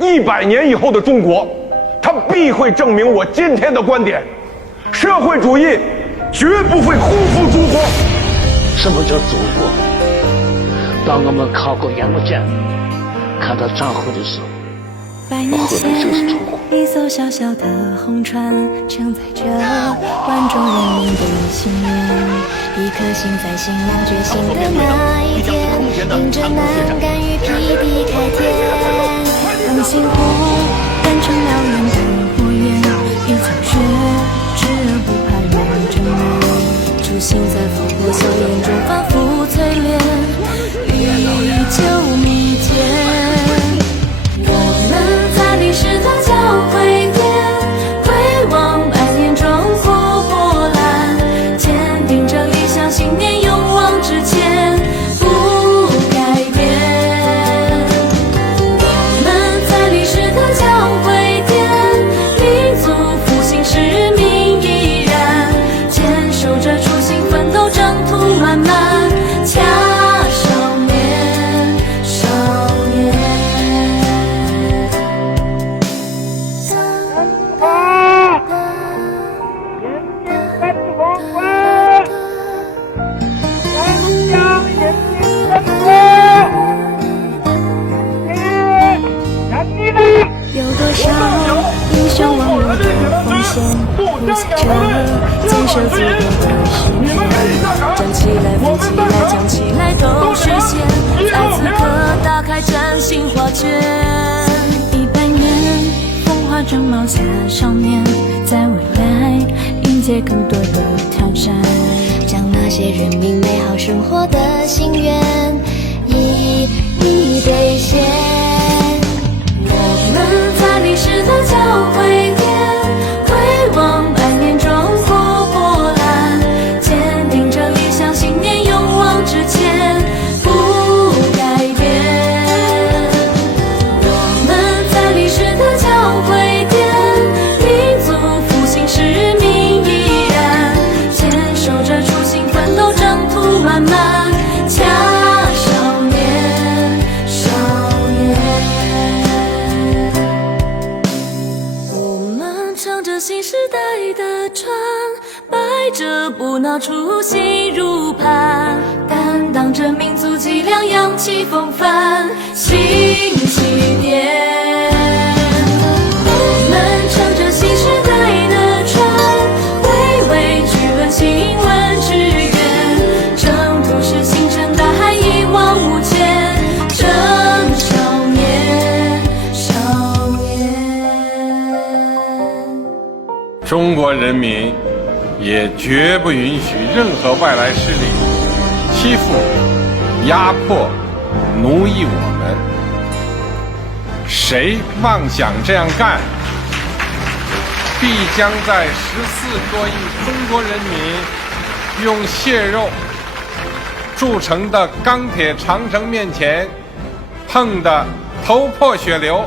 100年以后的中国，它必会证明我今天的观点：社会主义绝不会辜负祖国。什么叫祖国？当我们靠过烟幕战，看到战后的时候，百年前，一艘小小的红船，承载着万众人民的信念。一颗心在信仰觉醒的那一天，迎着南竿与披地开天。当星火燃成燎原的火焰，一场雪，炽热不怕远征难。初心在烽火硝烟中反复淬炼，历久弥坚。我们在历史的交汇点，回望百年中国波澜，坚定着理想信念，勇往直前，不改变。我们在历史的交汇点，民族复兴使命依然，坚守着初心，奋斗征途漫漫，恰少年，少年。有多少英雄忘我的奉献，谱写着建设祖国的誓言。站起来，扶起来，将起来都实现，在此刻打开崭新画卷。100年风华正茂下少年，在未来迎接更多的挑战，将那些人民美好生活的心愿一一兑现。我们在历史的交汇点，回望百年中国波澜，坚定着理想信念，勇往直前，不改变。我们在历史的交汇点，民族复兴使命依然，坚守着初心，奋斗征途漫漫，恰少年，少年。乘着新时代的船，摆着不恼初心如磐，担当着民族脊梁，扬起风帆，新起点。我们乘着新时代的船，巍巍巨轮，新闻之源，征途是星辰大海，一往无前，正少年，少年。中国人民也绝不允许任何外来势力欺负、压迫、奴役我们。谁妄想这样干，必将在14多亿中国人民用血肉铸成的钢铁长城面前碰得头破血流。